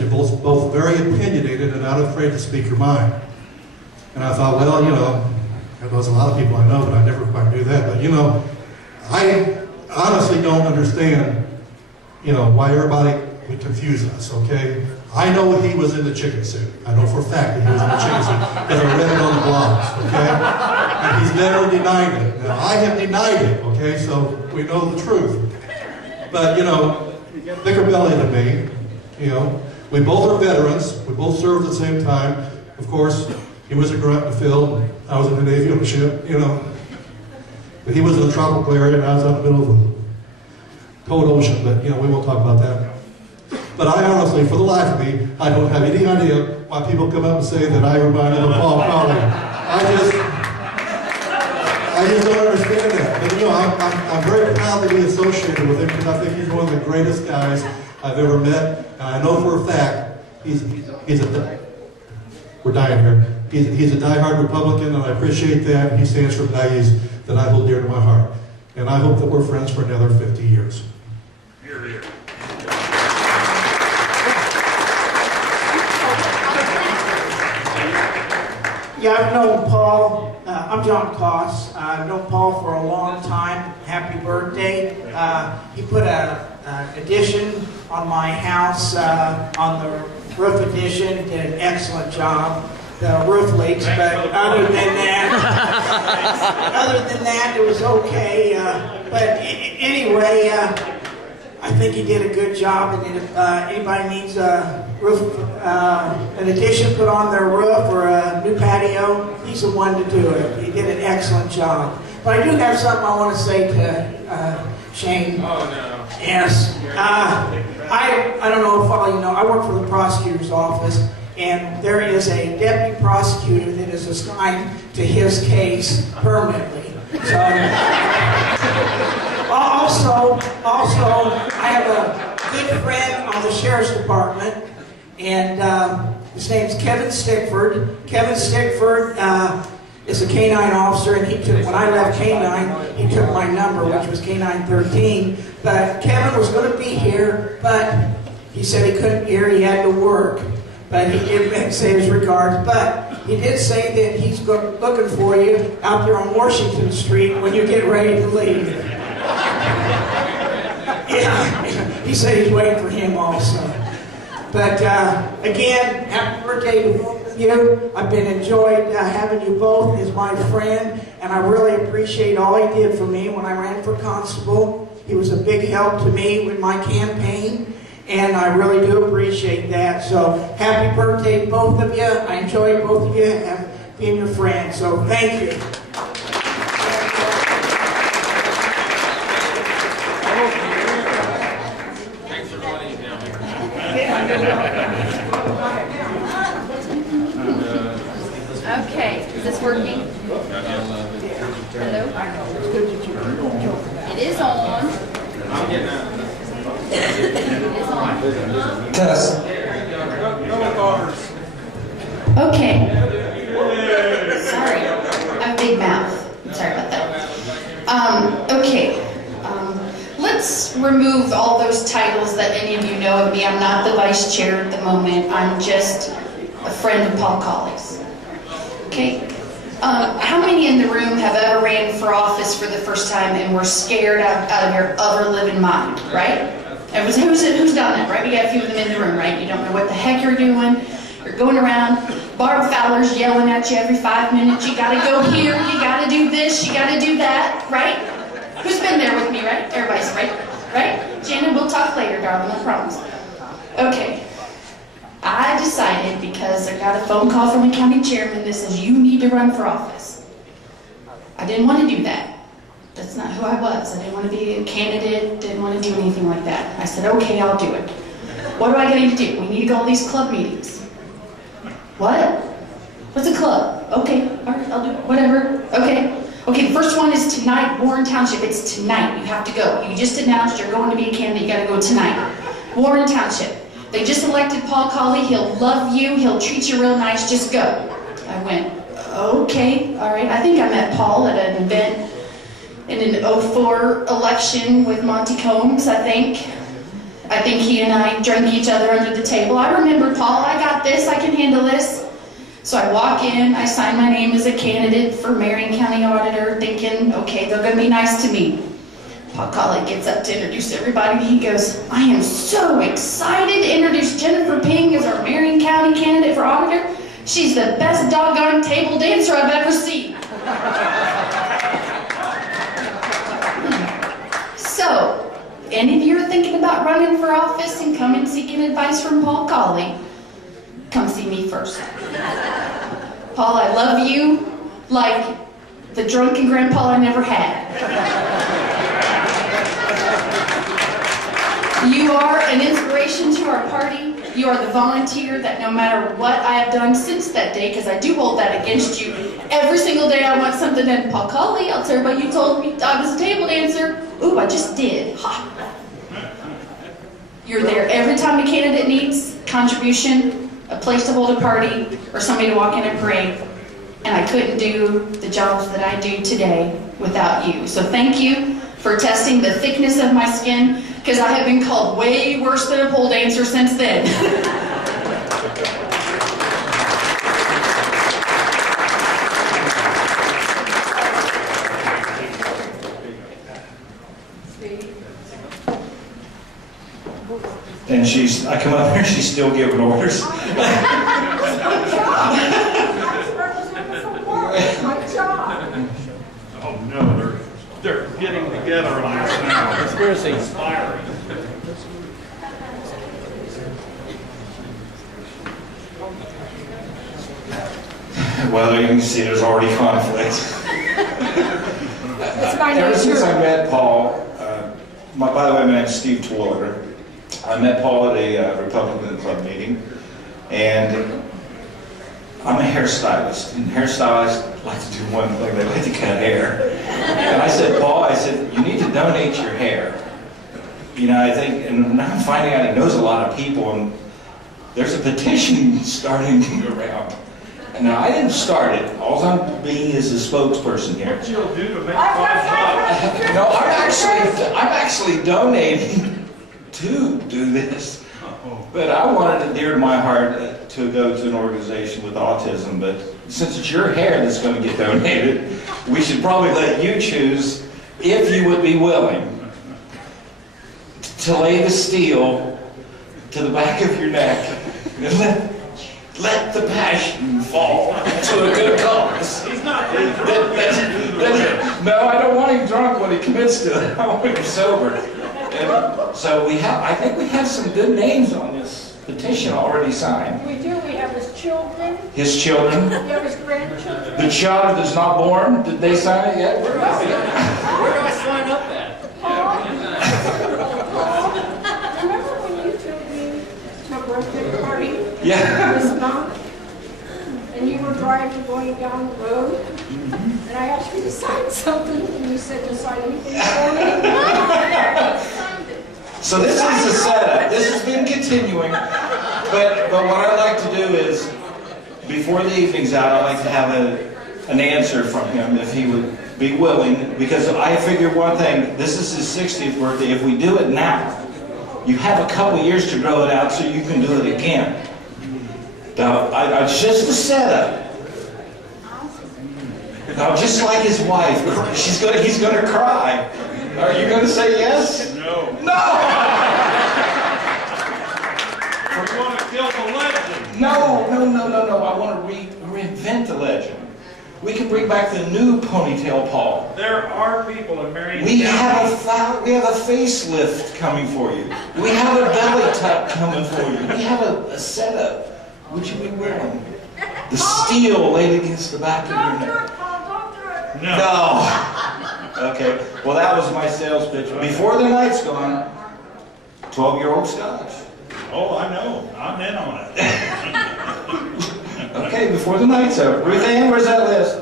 You're both very opinionated and not afraid to speak your mind. And I thought, well, you know, there's a lot of people I know, but I never quite do that. But, you know, I honestly don't understand, you know, why everybody would confuse us, okay? I know he was in the chicken suit. I know for a fact that he was in the chicken suit because I read it on the blogs, okay? And he's never denied it. Now, I have denied it, okay? So we know the truth. But, you know, thicker belly than me, you know. We both are veterans. We both served at the same time. Of course, he was a grunt in the field. I was in the Navy on a ship, you know. But he was in a tropical area, and I was out in the middle of a cold ocean. But, you know, we won't talk about that. But I honestly, for the life of me, I don't have any idea why people come up and say that I remind them of Paul Crowley. I just don't understand that. But, you know, I'm very proud to be associated with him because I think he's one of the greatest guys I've ever met. And I know for a fact we're dying here. He's a diehard Republican, and I appreciate that. He stands for values that I hold dear to my heart. And I hope that we're friends for another 50 years. Hear, hear. Yeah, I've known Paul. I'm John Koss. I've known Paul for a long time. Happy birthday. He put an addition on my house, on the roof addition. Did an excellent job. The roof leaks, but other than that, it was okay. But anyway, I think he did a good job. And if anybody needs a roof, an addition put on their roof or a new patio, he's the one to do it. He did an excellent job. But I do have something I want to say to Shane. Oh, no. Yes. I don't know if all you know, I work for the prosecutor's office, and there is a deputy prosecutor that is assigned to his case permanently. So, also, I have a good friend on the Sheriff's Department, and his name's Kevin Stickford. Kevin Stickford is a K-9 officer, and he took, when I left K-9, he took my number, which was K-9 13. But Kevin was going to be here, but he said he couldn't be here, he had to work. But he did say his regards. But he did say that he's looking for you out there on Washington Street when you get ready to leave. Yeah, he said he's waiting for him also. But again, happy birthday to both of you. I've been enjoyed having you both as my friend, and I really appreciate all he did for me when I ran for constable. He was a big help to me with my campaign, and I really do appreciate that. So happy birthday to both of you. I enjoy both of you being your friend. So thank you. Thanks for running down here. Okay, is this working? Hello? It is on. I'm getting out. It is on. Test. Go with ours. Okay. Sorry. I have a big mouth. I'm sorry about that. Okay. Let's remove all those titles that any of you know of me. I'm not the vice chair at the moment. I'm just a friend of Paul Colley's. Okay. How many in the room have ever ran for office for the first time and were scared out of your other living mind, right? Who's done that, right? We got a few of them in the room, right? You don't know what the heck you're doing. You're going around, Barb Fowler's yelling at you every 5 minutes. You gotta go here, you gotta do this, you gotta do that, right? Who's been there with me, right? Everybody's right? Right? Shannon, we'll talk later, darling, I promise. Okay. I decided, because I got a phone call from a county chairman that says you need to run for office. I didn't want to do that. That's not who I was. I didn't want to be a candidate, didn't want to do anything like that. I said, okay, I'll do it. What do I need to do? We need to go to these club meetings. What? What's a club? Okay, all right, I'll do it. Whatever. Okay. Okay, the first one is tonight, Warren Township. It's tonight. You have to go. You just announced you're going to be a candidate. You got to go tonight. Warren Township. They just elected Paul Colley. He'll love you. He'll treat you real nice. Just go. I went, okay, all right. I think I met Paul at an event in an '04 election with Monty Combs, I think. I think he and I drank each other under the table. I remember, Paul, I got this, I can handle this. So I walk in, I sign my name as a candidate for Marion County Auditor, thinking, okay, they're going to be nice to me. Paul Colley gets up to introduce everybody. He goes, I am so excited to introduce Jennifer Ping as our Marion County candidate for auditor. She's the best doggone table dancer I've ever seen. So, any of you are thinking about running for office and coming seeking advice from Paul Colley, come see me first. Paul, I love you like the drunken grandpa I never had. You are an inspiration to our party. You are the volunteer that no matter what I have done since that day, because I do hold that against you, every single day I want something done. Paul Colley, I'll tell you what you told me I was a table dancer. Ooh, I just did. Ha. You're there every time a candidate needs contribution, a place to hold a party, or somebody to walk in and pray. And I couldn't do the jobs that I do today without you. So thank you for testing the thickness of my skin, because I have been called way worse than a pole dancer since then. And I come up here, she's still giving orders. Oh no, they're getting together on this now. Conspiracy. Inspiring. Well, you can see there's already conflict. Ever since I met Paul, by the way, my name's Steve Terwilliger. I met Paul at a Republican Club meeting, and I'm a hairstylist, and hairstylists like to do one thing, they like to cut hair. And I said, Paul, you need to donate your hair. You know, I think, and now I'm finding out he knows a lot of people, and there's a petition starting around. And now I didn't start it, all I'm being is a spokesperson here. What you'll do to make $5? No, I'm actually donating to do this. But I wanted it dear to my heart to go to an organization with autism, but since it's your hair that's going to get donated, we should probably let you choose if you would be willing to lay the steel to the back of your neck and let the passion fall to a good cause. He's not No, I don't want him drunk when he commits to it. I want him sober. And so I think we have some good names on this petition already signed. We do. We have his children. His children. We have his grandchildren. The child that's not born, did they sign it yet? Where do I sign up at? Paul, remember when you took me to a birthday party? Yeah. This month? And you were driving, going down the road? And I asked you to sign something, and you said to sign anything for me. So this is a setup. This has been continuing. But what I'd like to do is, before the evening's out, I'd like to have an answer from him if he would be willing. Because I figured one thing, this is his 60th birthday. If we do it now, you have a couple years to grow it out so you can do it again. Now, it's just a setup. Now, just like his wife, he's gonna cry. Are you gonna say yes? No. No! You want to kill the legend? No. I want to reinvent the legend. We can bring back the new PonyTail Paul. There are people in Marion We County. have a facelift coming for you. We have a belly tuck coming for you. We have a setup. Would you be willing? The steel laid against the back of your neck. No. No. Okay. Well, that was my sales pitch. Before the night's gone, 12-year-old Scotch. Oh, I know. I'm in on it. Okay, before the night's over. Ruth Ann, where's that list?